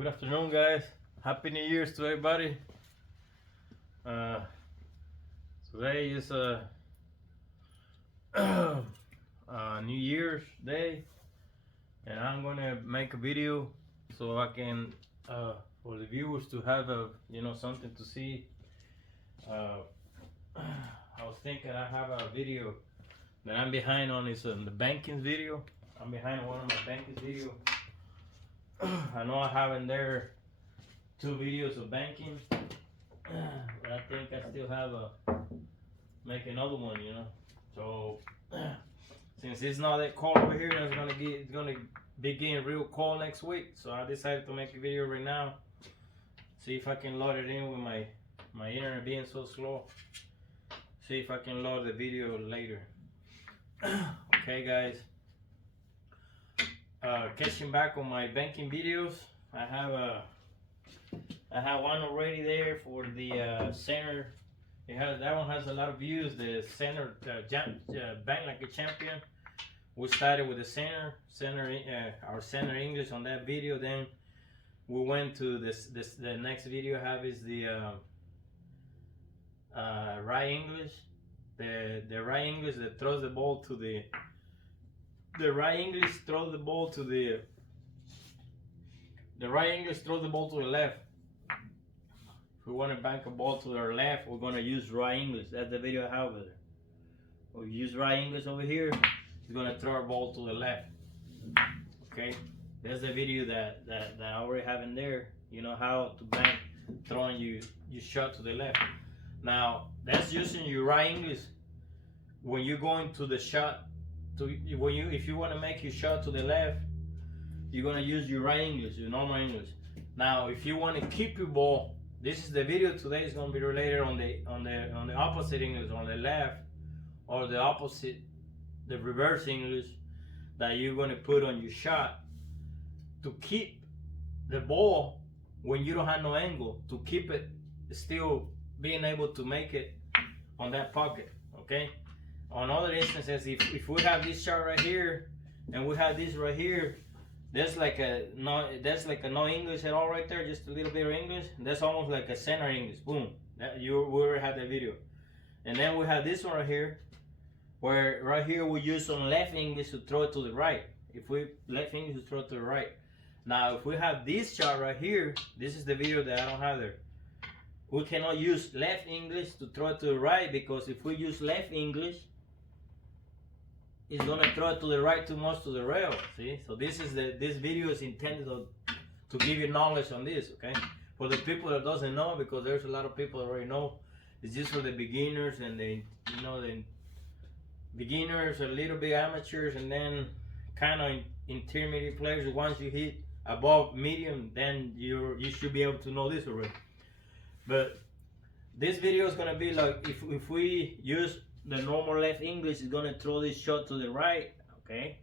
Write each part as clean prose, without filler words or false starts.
Good afternoon, guys. Happy New Year's to everybody. Today is New Year's Day, and I'm gonna make a video so I can for the viewers to have something to see. I was thinking I have a video that I'm behind on is the banking video. I'm behind on one of my banking video. I know I have in there 2 videos of banking, but I think I still have make another one, So since it's not that cold over here, it's gonna be getting real cold next week. So I decided to make a video right now. See if I can load it in with my internet being so slow. See if I can load the video later. Okay, guys. Catching back on my banking videos, I have one already there for the center. That one has a lot of views. The center bank like a champion. We started with the our center English on that video. Then we went to the next video I have is the right English. The right English that throws the ball to the right English throws the ball to the right English throws the ball to the left. If we want to bank a ball to our left, we're going to use right English. That's the video I have over there. We use right English over here. It's going to throw our ball to the left. Okay, that's the video that I already have in there. You know how to bank throwing you shot to the left. Now that's using your right English when you're going to the shot. If you want to make your shot to the left, you're gonna use your right English, your normal English. Now, if you want to keep your ball, this is the video today is gonna be related on the opposite English, on the left, or the opposite, the reverse English that you're gonna put on your shot to keep the ball when you don't have no angle, to keep it still being able to make it on that pocket. Okay. On other instances, if we have this shot right here and we have this right here, that's like a no English at all right there, just a little bit of English. That's almost like a center English. Boom. We already had that video. And then we have this one right here, where right here we use on left English to throw it to the right. If we left English to throw it to the right. Now if we have this shot right here, this is the video that I don't have there. We cannot use left English to throw it to the right, because if we use left English, it's gonna throw it to the right too much to the rail. See, so this video is intended to give you knowledge on this. Okay, for the people that doesn't know, because there's a lot of people that already know. It's just for the beginners and the beginners, a little bit amateurs, and then kind of intermediate players. Once you hit above medium, then you should be able to know this already. But this video is gonna be like if we use the normal left English, is gonna throw this shot to the right, okay?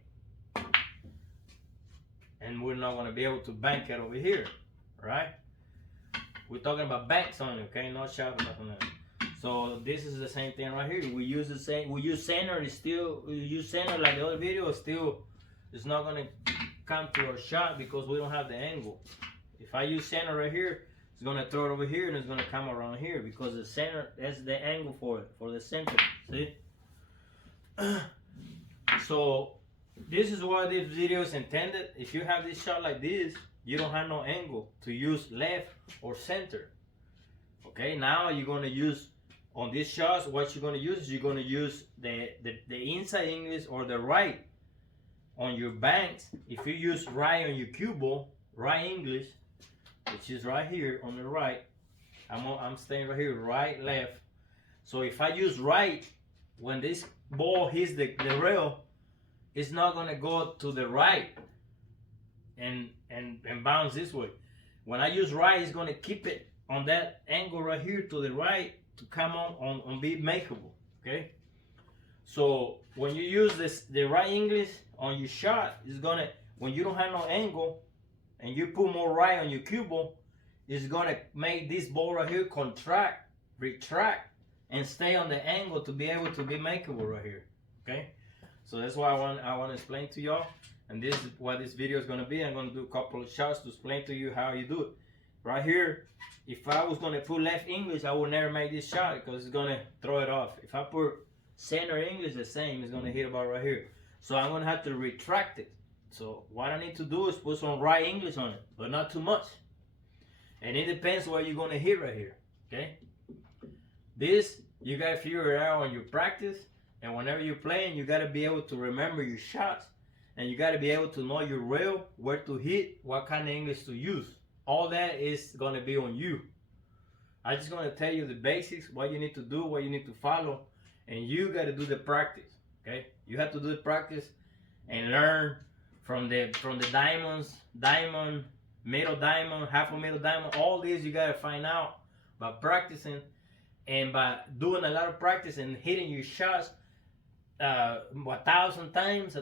And we're not gonna be able to bank it over here, right? We're talking about banks only, okay? Not shot or nothing like that. So this is the same thing right here. We use the same. We use center. We use center like the other video. Still, it's not gonna come to our shot because we don't have the angle. If I use center right here, it's gonna throw it over here and it's gonna come around here because the center, that's the angle for it, for the center. See? So this is why this video is intended. If you have this shot like this, you don't have no angle to use left or center. Okay, now you're gonna use on these shots, what you're gonna use is you're gonna use the inside English or the right on your banks. If you use right on your cue ball, right English, which is right here on the right, I'm staying right here, right, left. So if I use right, when this ball hits the rail, it's not gonna go to the right and bounce this way. When I use right, it's gonna keep it on that angle right here to the right to come on be makeable. Okay. So when you use the right English on your shot, it's gonna, when you don't have no angle, and you put more right on your cue ball, it's gonna make this ball right here contract, retract, and stay on the angle to be able to be makeable right here. Okay, so that's why I want to explain to y'all. And this is what this video is going to be. I'm going to do a couple of shots to explain to you how you do it. Right here, if I was going to put left English, I would never make this shot because it's going to throw it off. If I put center English, the same, it's going to hit about right here. So I'm going to have to retract it. So what I need to do is put some right English on it, but not too much. And it depends what you're going to hit right here, okay? This, you got to figure it out on your practice. And whenever you're playing, you got to be able to remember your shots. And you got to be able to know your rail, where to hit, what kind of English to use. All that is going to be on you. I'm just going to tell you the basics, what you need to do, what you need to follow. And you got to do the practice, okay? You have to do the practice and learn from the diamonds, diamond, middle diamond, half a middle diamond. All these you got to find out by practicing. And by doing a lot of practice and hitting your shots 1,000 times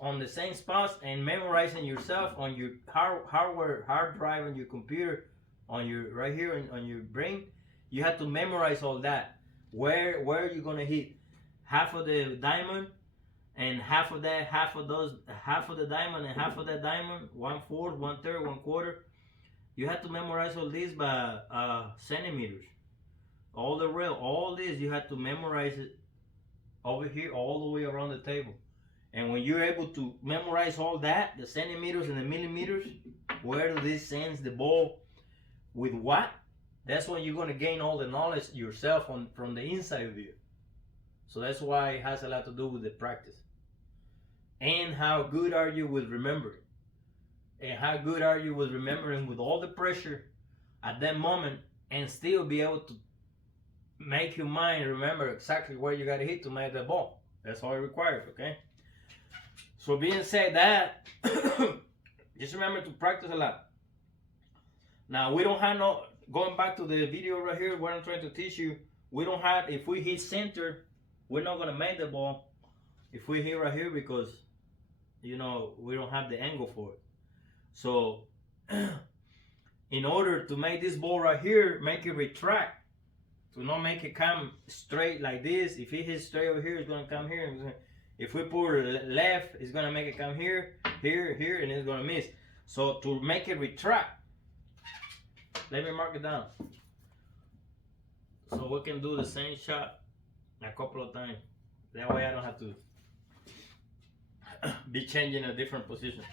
on the same spots, and memorizing yourself on your hard drive on your computer, on your right here on your brain, you have to memorize all that. Where you're gonna hit half of the diamond, and half of that, half of the diamond, and half of that diamond, 1/4, 1/3, 1/4. You have to memorize all this by centimeters. All the rail, all this, you have to memorize it over here, all the way around the table. And when you're able to memorize all that, the centimeters and the millimeters, where this sends the ball with what, that's when you're going to gain all the knowledge yourself from the inside of you. So that's why it has a lot to do with the practice. And how good are you with remembering? And how good are you with remembering with all the pressure at that moment, and still be able to make your mind remember exactly where you got to hit to make the ball. That's all it requires, okay? So being said that, just remember to practice a lot. Now we don't have no, going back to the video right here, what I'm trying to teach you, we don't have, if we hit center, we're not going to make the ball if we hit right here, because, you know, we don't have the angle for it. So in order to make this ball right here, make it retract, to not make it come straight like this. If it hits straight over here, it's going to come here. If we pull left, it's going to make it come here, here, here, and it's going to miss. So to make it retract, let me mark it down. So we can do the same shot a couple of times. That way I don't have to be changing a different position.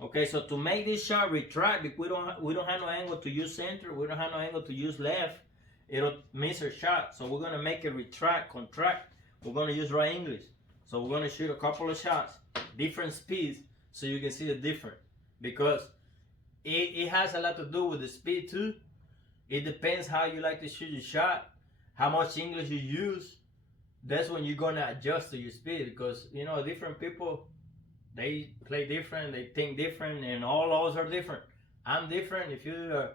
Okay, so to make this shot retract, because we don't have no angle to use center, we don't have no angle to use left, it'll miss our shot. So we're gonna make it retract, contract. We're gonna use right English. So we're gonna shoot a couple of shots, different speeds, so you can see the difference. Because it has a lot to do with the speed too. It depends how you like to shoot your shot, how much English you use. That's when you're gonna adjust to your speed, because you know, different people, they play different, they think different, and all of us are different. I'm different. If you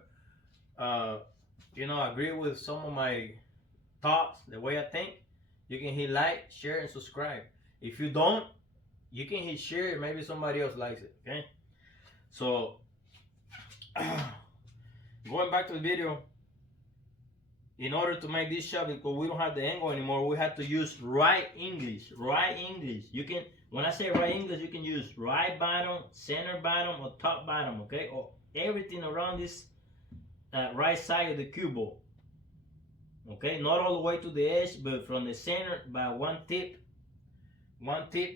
you know, agree with some of my thoughts, the way I think, you can hit like, share, and subscribe. If you don't, you can hit share, maybe somebody else likes it, okay? So going back to the video, in order to make this shot, because we don't have the angle anymore, we have to use right English. Right English. You can, when I say right English, you can use right bottom, center bottom, or top bottom, okay? Or everything around this right side of the cue ball. Okay, not all the way to the edge, but from the center by one tip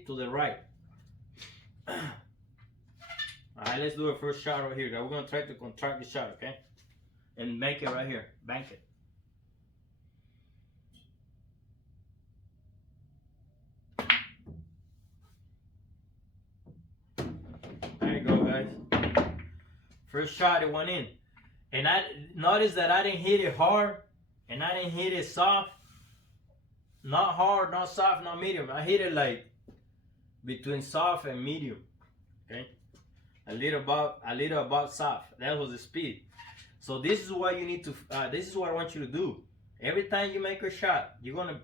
to the right. Alright, let's do a first shot right here. We're gonna try to contract the shot, okay? And make it right here, bank it. There you go, guys. First shot, it went in. And I noticed that I didn't hit it hard, and I didn't hit it soft. Not hard, not soft, not medium. I hit it like between soft and medium. Okay, a little above soft. That was the speed. So this is what you need to. This is what I want you to do. Every time you make a shot, you're gonna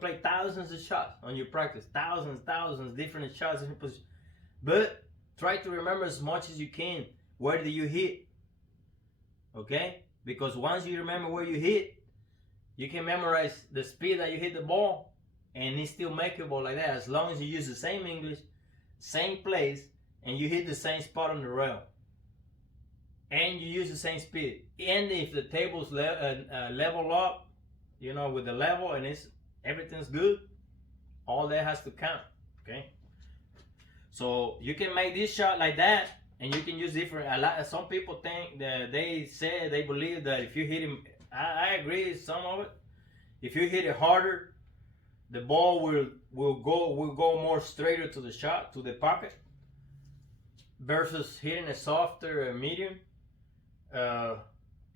play thousands of shots on your practice. Thousands, different shots, different positions. But try to remember as much as you can. Where do you hit? Okay, because once you remember where you hit, you can memorize the speed that you hit the ball, and it's still makeable like that, as long as you use the same English, same place and you hit the same spot on the rail and you use the same speed, and if the table's level up, you know, with the level and everything's good, all that has to count. Okay, so you can make this shot like that, and you can use different. Some people think that they believe that if you hit him, I agree with some of it. If you hit it harder, the ball will go more straighter to the shot, to the pocket, versus hitting it softer or medium.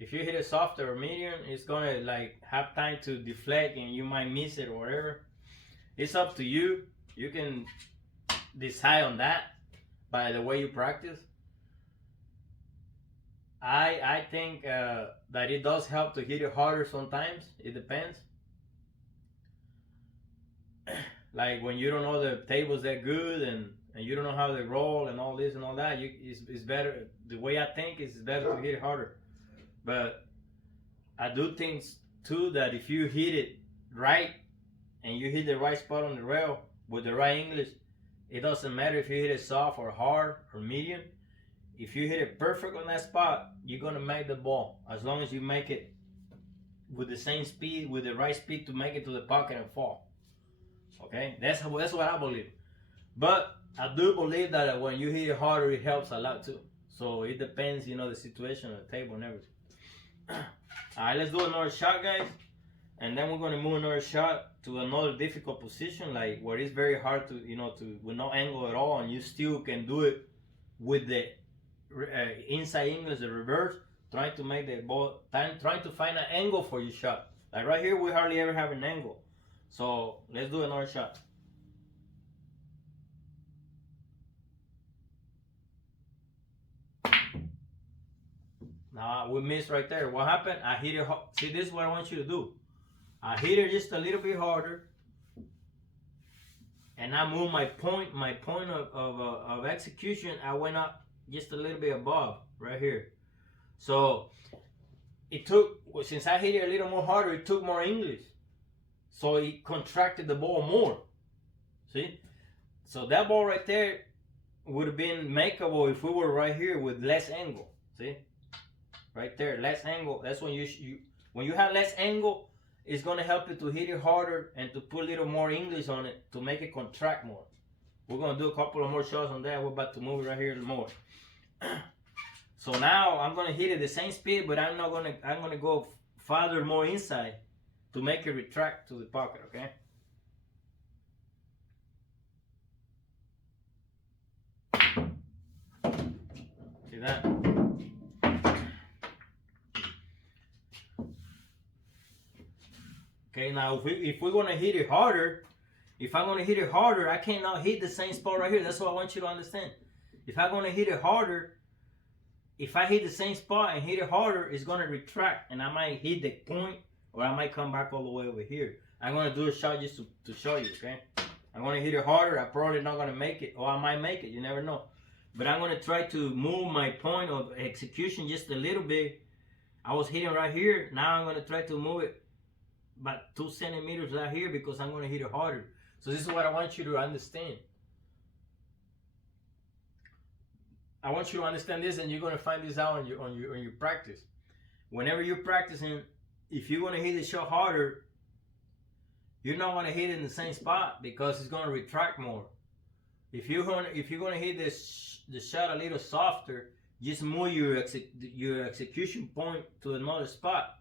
If you hit it softer or medium, it's gonna like have time to deflect and you might miss it or whatever. It's up to you. You can decide on that by the way you practice. I think that it does help to hit it harder sometimes. It depends. Like when you don't know the tables that good and you don't know how they roll and all this and all that, it's better. The way I think is it's better to hit it harder. But I do think too that if you hit it right and you hit the right spot on the rail with the right English, it doesn't matter if you hit it soft or hard or medium. If you hit it perfect on that spot, you're gonna make the ball, as long as you make it with the same speed, with the right speed to make it to the pocket and fall. Okay, that's what I believe. But I do believe that when you hit it harder, it helps a lot too. So it depends, you know, the situation of the table and everything. Alright, let's do another shot, guys. And then we're gonna move another shot to another difficult position, like where it's very hard to, you know, with no angle at all, and you still can do it with the inside English, the reverse, trying to make the ball, trying to find an angle for your shot. Like right here, we hardly ever have an angle. So let's do another shot. Now we missed right there. What happened? I hit it. See, this is what I want you to do. I hit it just a little bit harder, and I moved my point of execution. I went up just a little bit above right here. So it took, since I hit it a little more harder, it took more English. So it contracted the ball more. See? So that ball right there would have been makeable if we were right here with less angle. See? Right there, less angle. That's when when you have less angle, it's gonna help you to hit it harder and to put a little more English on it to make it contract more. We're gonna do a couple of more shots on that. We're about to move it right here more. So now I'm gonna hit it the same speed, but I'm gonna go farther more inside to make it retract to the pocket, okay? See that? Okay, now if we're gonna hit it harder, if I'm gonna hit it harder, I cannot hit the same spot right here. That's what I want you to understand. If I'm gonna hit it harder, if I hit the same spot and hit it harder, it's gonna retract, and I might hit the point, or I might come back all the way over here. I'm gonna do a shot just to show you, okay? I'm gonna hit it harder. I'm probably not gonna make it, or I might make it. You never know. But I'm gonna try to move my point of execution just a little bit. I was hitting right here. Now I'm gonna try to move it about 2 centimeters right here because I'm gonna hit it harder. So this is what I want you to understand. I want you to understand this, and you're gonna find this out on your practice. Whenever you're practicing, if you're gonna hit the shot harder, you're not gonna hit it in the same spot because it's gonna retract more. If you're gonna hit the shot a little softer, just move your execution point to another spot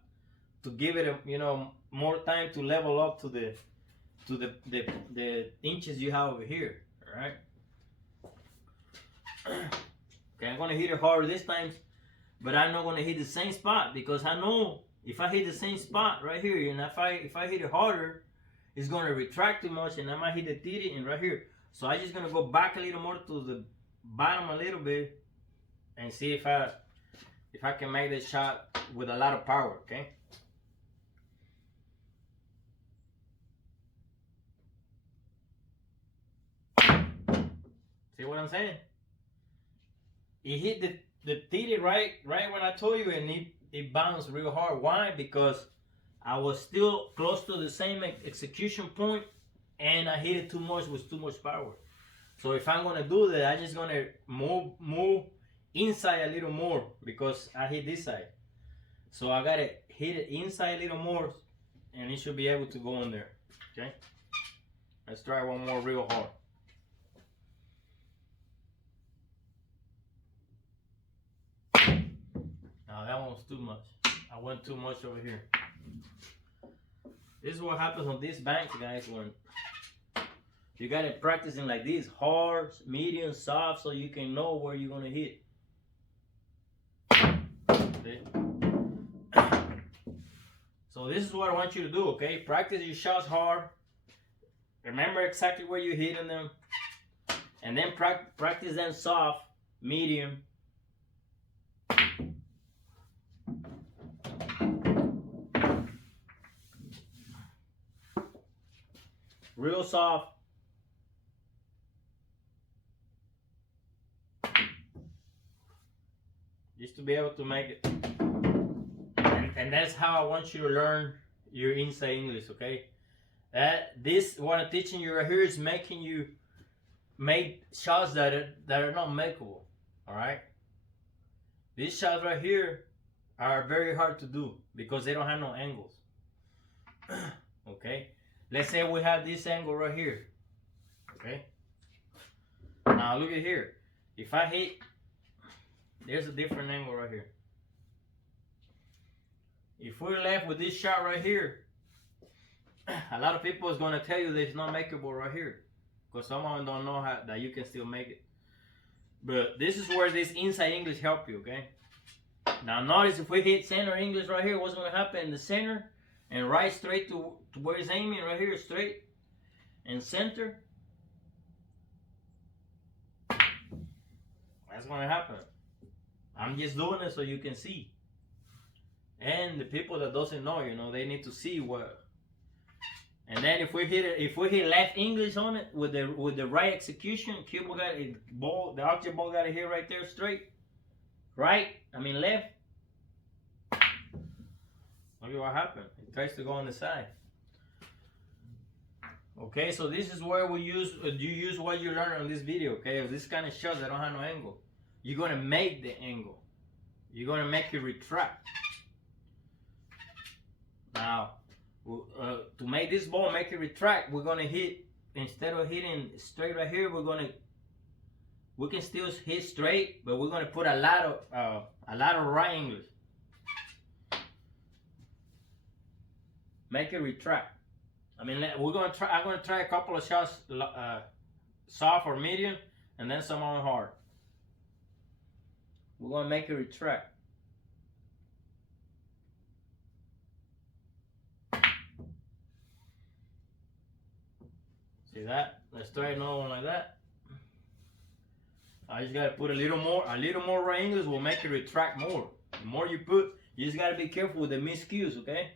to give it more time to level up to the inches you have over here. All right. Okay, I'm gonna hit it harder this time, but I'm not gonna hit the same spot because I know if I hit the same spot right here, and if I hit it harder, it's gonna retract too much, and I might hit the titty and right here. So I'm just gonna go back a little more to the bottom a little bit and see if I can make this shot with a lot of power. Okay. See what I'm saying? It hit the titty right when I told you, and it bounced real hard. Why? Because I was still close to the same execution point, and I hit it too much with too much power. So if I'm gonna do that, I'm just gonna move inside a little more because I hit this side. So I gotta hit it inside a little more, and it should be able to go in there. Okay. Let's try one more real hard. Now that one was too much. I went too much over here. This is what happens on these banks, guys, when you gotta practicing like this, hard, medium, soft, so you can know where you're gonna hit. Okay. So this is what I want you to do, okay? Practice your shots hard. Remember exactly where you're hitting them. And then practice them soft, medium. Real soft. Just to be able to make it. And that's how I want you to learn your inside English, okay? What I'm teaching you right here is making you make shots that are not makeable, all right? These shots right here are very hard to do because they don't have no angles, okay? Let's say we have this angle right here, okay? Now look at here. If I hit, there's a different angle right here. If we're left with this shot right here, a lot of people is gonna tell you that it's not makeable right here, because some of them don't know that you can still make it. But this is where this inside English help you, okay? Now notice if we hit center English right here, what's gonna happen in the center and right straight to where it's aiming right here, straight and center. That's gonna happen. I'm just doing it so you can see. And the people that doesn't know, you know, they need to see what. And then if we hit left English on it with the right execution, Cuba got a ball, the object ball got to hit right there straight. Right? I mean left. Look at what happened. It tries to go on the side. Okay, so this is where you use what you learned on this video, okay? This kind of shots that don't have no angle. You're gonna make the angle. You're gonna make it retract. Now, to make this ball make it retract, we're gonna hit, instead of hitting straight right here, we can still hit straight, but we're gonna put a lot of right angles. Make it retract. I mean, I'm gonna try a couple of shots, soft or medium, and then some on hard. We're gonna make it retract. See that? Let's try another one like that. I just gotta put a little more right angles will make it retract more. The more you put, you just gotta be careful with the miscues, okay?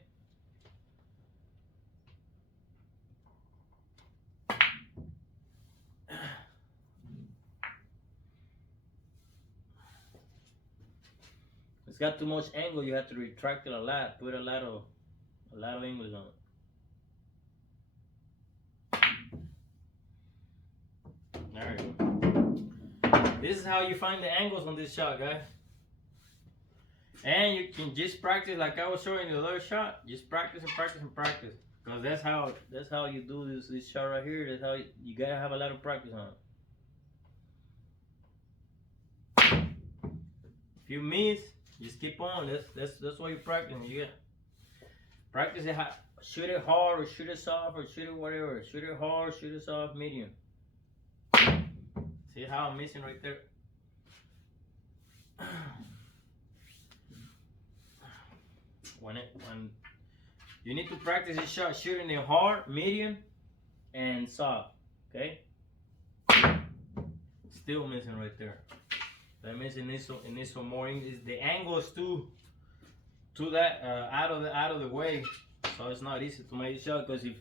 It's got too much angle, you have to retract it a lot, put a lot of angles on it. There you go. This is how you find the angles on this shot, guys. And you can just practice like I was showing you the other shot. Just practice and practice and practice. Because that's how you do this shot right here. That's how you gotta have a lot of practice on it. If you miss, just keep on. That's what you're practicing. You practice it. Shoot it hard or shoot it soft or shoot it whatever. Shoot it hard, shoot it soft, medium. See how I'm missing right there? When you need to practice this shot, shooting it hard, medium, and soft. Okay. Still missing right there. That means it needs some more. The angle is too that out of the way, so it's not easy to make a shot. Because if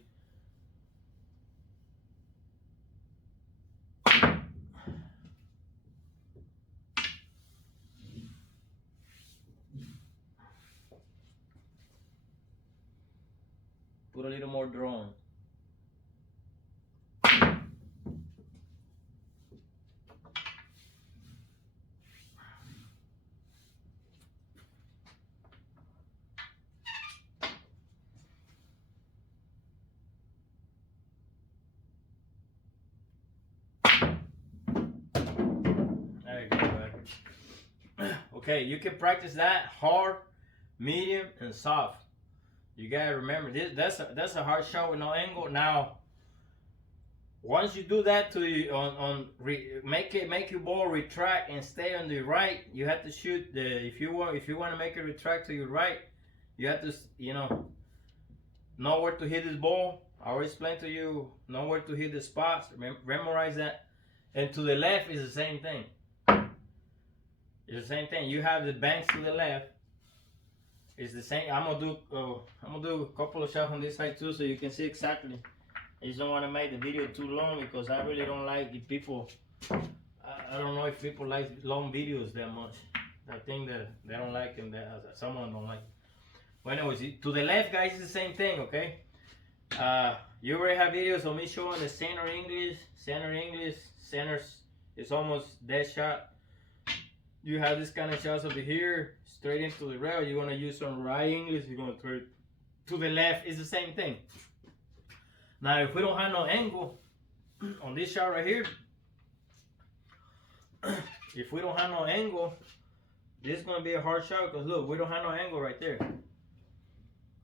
put a little more drone. Okay, you can practice that hard, medium, and soft. You gotta remember this. That's a hard shot with no angle. Now, once you do that make your ball retract and stay on the right, you have to shoot if you want to make it retract to your right, you have to know where to hit this ball. I already explained to you, know where to hit the spots. Memorize that. And to the left is the same thing. It's the same thing. You have the banks to the left. It's the same. I'm gonna do a couple of shots on this side too, so you can see exactly. I just don't want to make the video too long because I really don't like the people. I don't know if people like long videos that much. I think that they don't like them. That some of them don't like. But anyways, to the left, guys, it's the same thing. Okay. You already have videos of me showing the center English. Centers is almost dead shot. You have this kind of shots over here, straight into the rail. You're gonna use some right English. You're gonna throw it to the left. It's the same thing. Now, if we don't have no angle on this shot right here, if we don't have no angle, this is gonna be a hard shot because look, we don't have no angle right there.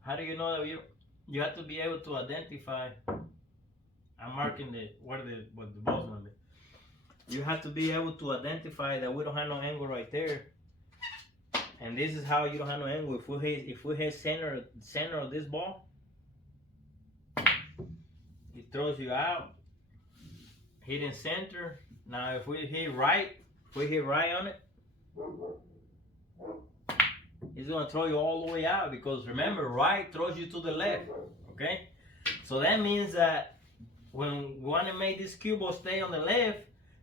How do you know that you have to be able to identify? I'm marking what the ball's gonna be. You have to be able to identify that we don't have no angle right there. And this is how you don't have no angle. If we hit center of this ball, it throws you out. Hitting center. Now if we hit right on it, it's gonna throw you all the way out because remember, right throws you to the left. Okay? So that means that when we want to make this cue ball stay on the left,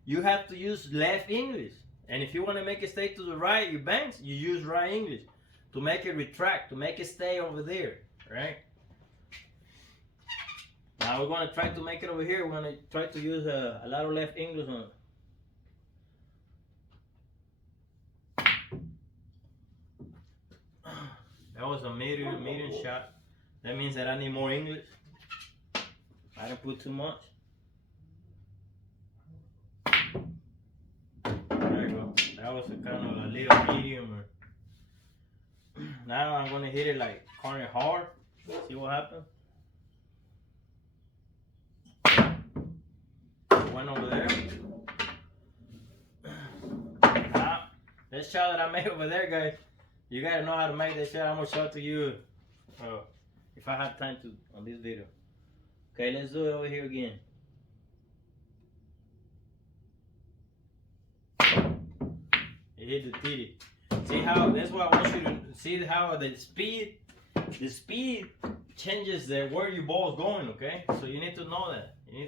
you have to use left English. And if you want to make it stay to the right, you banks, you use right English to make it retract, to make it stay over there, right? Now we're going to try to make it over here. We're going to try to use a lot of left English on it. That was a medium shot. That means that I need more English. I didn't put too much. That was a kind of a little medium. Now I'm gonna hit it like corner hard. See what happens. Went over there. Now, that shot that I made over there, guys, you gotta know how to make that shot. I'm gonna show it to you if I have time to on this video. Okay, let's do it over here again. It hit the titty. See how, that's why I want you to see how the speed changes where your ball is going, okay? So you need to know that. You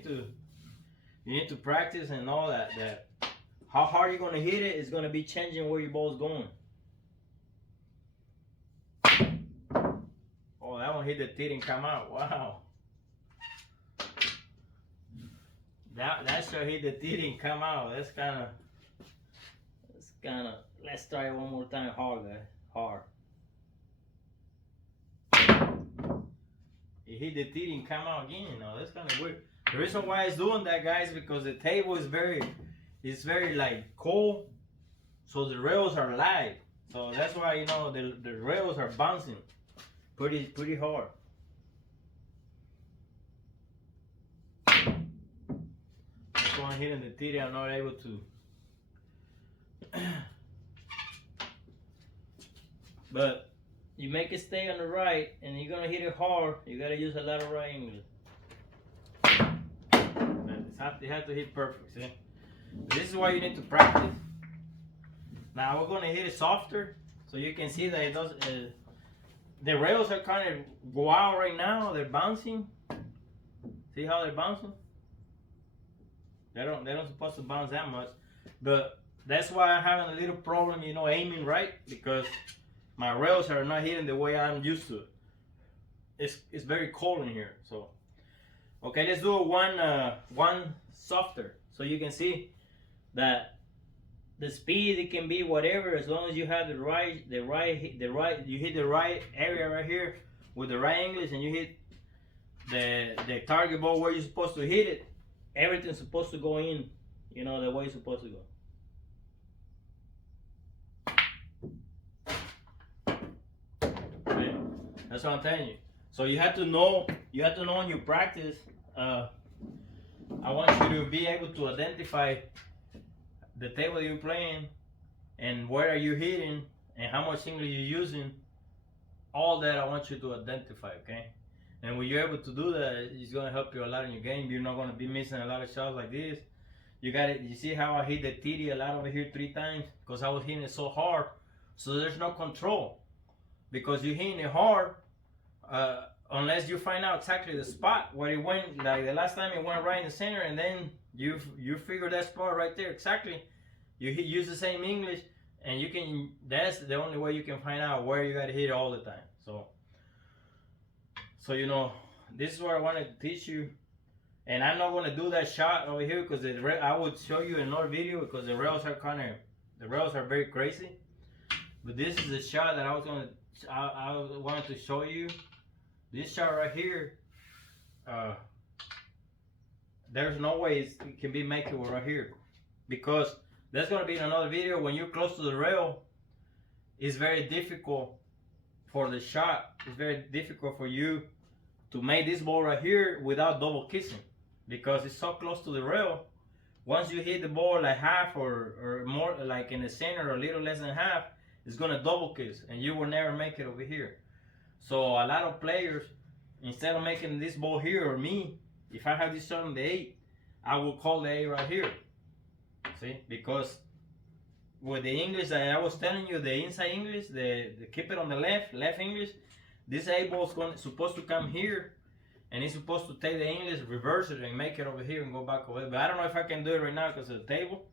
need to practice and know that how hard you're gonna hit it is gonna be changing where your ball is going. Oh, that one hit the titty and come out. Wow. That should hit the titty and come out. That's kind of. Let's try it one more time hard, guys. Hard. It hit the titty and come out again. You know, that's kind of weird. The reason why it's doing that, guys, because the table is very like cold, so the rails are live. So that's why, you know, the rails are bouncing pretty hard. That's why I'm hitting the titty. I'm not able to. But you make it stay on the right and you're gonna hit it hard, you gotta use a lot of right English. You have to hit perfect, see? This is why you need to practice. Now we're gonna hit it softer so you can see that it does the rails are kind of go out right now, they're bouncing. See how they're bouncing? They don't supposed to bounce that much. But that's why I'm having a little problem, you know, aiming right, because my rails are not hitting the way I'm used to. It's very cold in here, so okay, let's do one softer so you can see that the speed, it can be whatever as long as you have the right you hit the right area right here with the right English and you hit the target ball where you're supposed to hit it. Everything's supposed to go in, you know, the way it's supposed to go. That's what I'm telling you. So you have to know in your practice. I want you to be able to identify the table you're playing and where are you hitting and how much English you're using. All that I want you to identify, okay? And when you're able to do that, it's gonna help you a lot in your game. You're not gonna be missing a lot of shots like this. You got it. You see how I hit the TD a lot over here 3 times because I was hitting it so hard. So there's no control because you're hitting it hard. Unless you find out exactly the spot where it went, like the last time it went right in the center, and then you figure that spot right there exactly. You use the same English, and you can. That's the only way you can find out where you got to hit it all the time. So you know, this is what I wanted to teach you, and I'm not gonna do that shot over here because I would show you another video because the rails are very crazy. But this is the shot that I wanted to show you. This shot right here, there's no way it can be makeable right here because that's gonna be in another video. When you're close to the rail, it's very difficult for the shot. It's very difficult for you to make this ball right here without double kissing because it's so close to the rail. Once you hit the ball like half or more, like in the center or a little less than half, it's gonna double kiss and you will never make it over here. So a lot of players, instead of making this ball here, or me, if I have this shot on the 8, I will call the 8 right here. See, because with the English that I was telling you, the inside English, the keep it on the left English, this 8 ball is supposed to come here, and it's supposed to take the English, reverse it, and make it over here and go back over there. But I don't know if I can do it right now because of the table.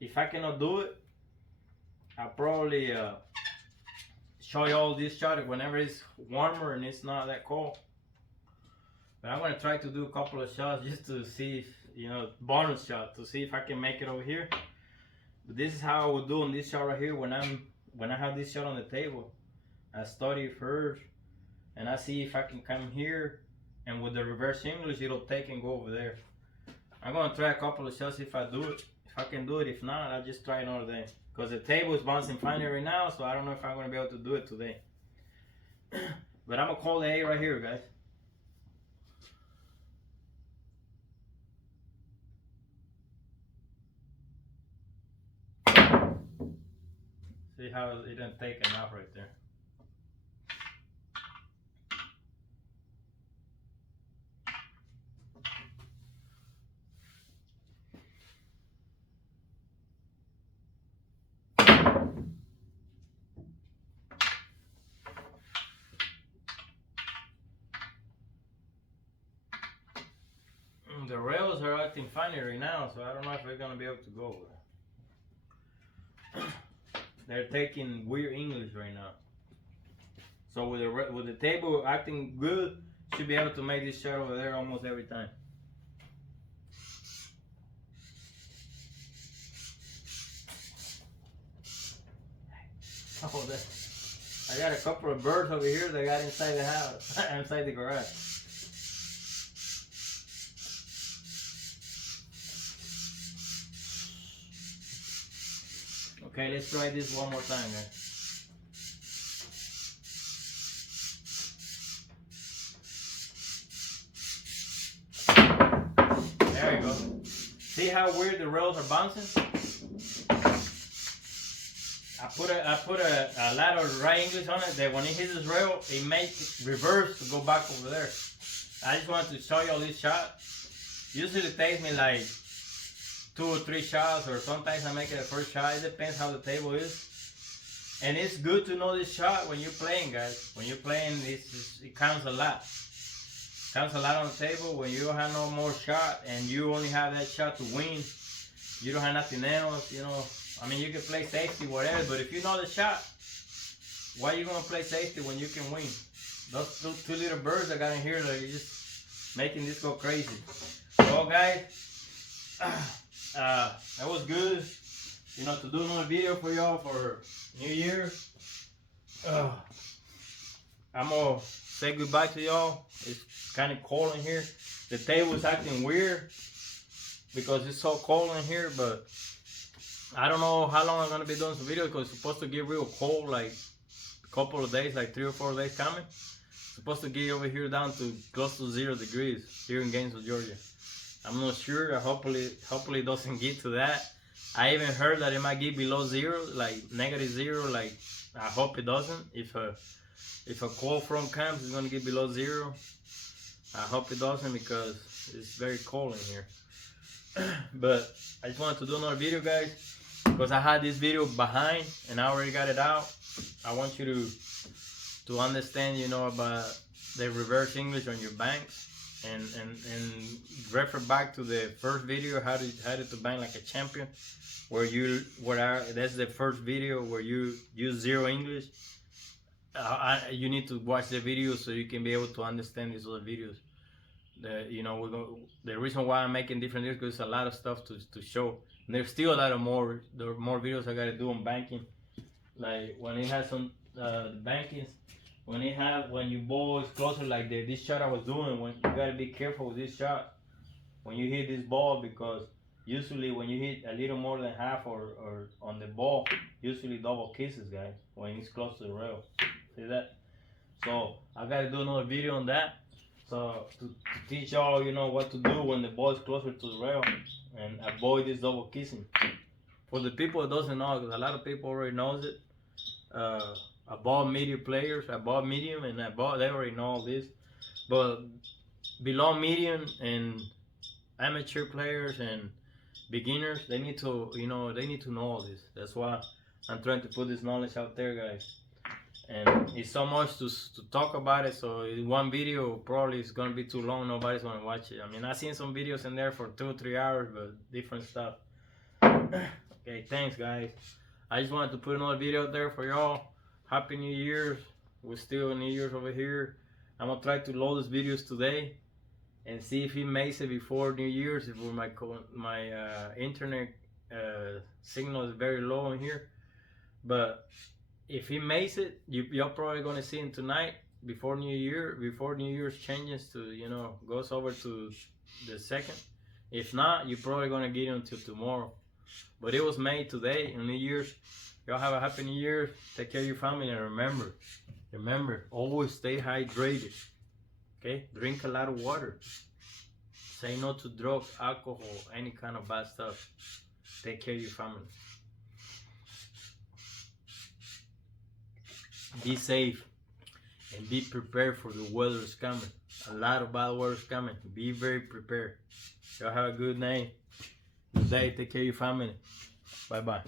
If I cannot do it, I'll probably show you all this shot whenever it's warmer and it's not that cold. But I'm gonna try to do a couple of shots just to see if, you know, bonus shot to see if I can make it over here. But this is how I would do on this shot right here when I have this shot on the table. I study first and I see if I can come here, and with the reverse English it'll take and go over there. I'm gonna try a couple of shots if I do it. If I can do it, if not, I'll just try another day. Because the table is bouncing fine right now, so I don't know if I'm going to be able to do it today. But I'm going to call the 8 right here, guys. See how it didn't take enough right there. The rails are acting funny right now, so I don't know if we're gonna be able to go. They're taking weird English right now. So with the table acting good, should be able to make this shot over there almost every time. Oh, I got a couple of birds over here that got inside the house, inside the garage. Okay, let's try this one more time, guys. There you go. See how weird the rails are bouncing? I put a lot of right English on it that when it hits this rail, it makes reverse to go back over there. I just wanted to show you all these shots. Usually it takes me like 2 or 3 shots, or sometimes I make it the first shot. It depends how the table is. And it's good to know this shot when you're playing, guys. When you're playing, it counts a lot. It counts a lot on the table when you don't have no more shot and you only have that shot to win. You don't have nothing else, you know. I mean, you can play safety, whatever, but if you know the shot, why are you going to play safety when you can win? Those two little birds I got in here, that are just making this go crazy. So, guys, that was good, you know, to do another video for y'all for New Year. I'm gonna say goodbye to y'all. It's kind of cold in here. The table is acting weird because it's so cold in here, but I don't know how long I'm gonna be doing some videos because it's supposed to get real cold, like couple of days, like 3 or 4 days coming. Supposed to get over here down to close to 0 degrees here in Gainesville, Georgia. I'm not sure. Hopefully it doesn't get to that. I even heard that it might get below 0, like -0. Like, I hope it doesn't. If a cold front comes, it's gonna get below 0. I hope it doesn't, because it's very cold in here. But I just wanted to do another video, guys, because I had this video behind and I already got it out. I want you to understand, you know, about the reverse English on your banks, and refer back to the first video, how to bank like a champion, that's the first video where you use zero English. You need to watch the video so you can be able to understand these other videos. The reason why I'm making different videos, because there's a lot of stuff to show. And there's still a lot of more videos I gotta do on banking. Like when it has some bankings, when your ball is closer, like this shot I was doing, when you gotta be careful with this shot when you hit this ball, because usually when you hit a little more than half or on the ball, usually double kisses, guys, when it's close to the rail. See that? So I gotta do another video on that. So to teach y'all, you know, what to do when the ball is closer to the rail and avoid this double kissing. For the people that doesn't know, because a lot of people already knows it, above medium players, above medium and above, they already know all this. But below medium and amateur players and beginners, they need to, you know, know all this. That's why I'm trying to put this knowledge out there, guys. And it's so much to talk about it, so in one video probably it's gonna be too long. Nobody's gonna watch it. I mean, I've seen some videos in there for 2 or 3 hours, but different stuff. Okay, thanks, guys. I just wanted to put another video out there for y'all. Happy New Year's. We're still in New Year's over here. I'm gonna try to load these videos today and see if he makes it before New Year's. If my internet signal is very low in here, but if he makes it, you're probably gonna see him tonight before New Year's changes to, you know, goes over to the 2nd. If not, you're probably gonna get him until tomorrow. But it was made today in New Year's. Y'all have a happy New Year. Take care of your family, and remember, always stay hydrated. Okay, drink a lot of water. Say no to drugs, alcohol, any kind of bad stuff. Take care of your family. Be safe and be prepared for the weather is coming. A lot of bad weather is coming. Be very prepared. Y'all have a good night. Good day. Take care of your family. Bye bye.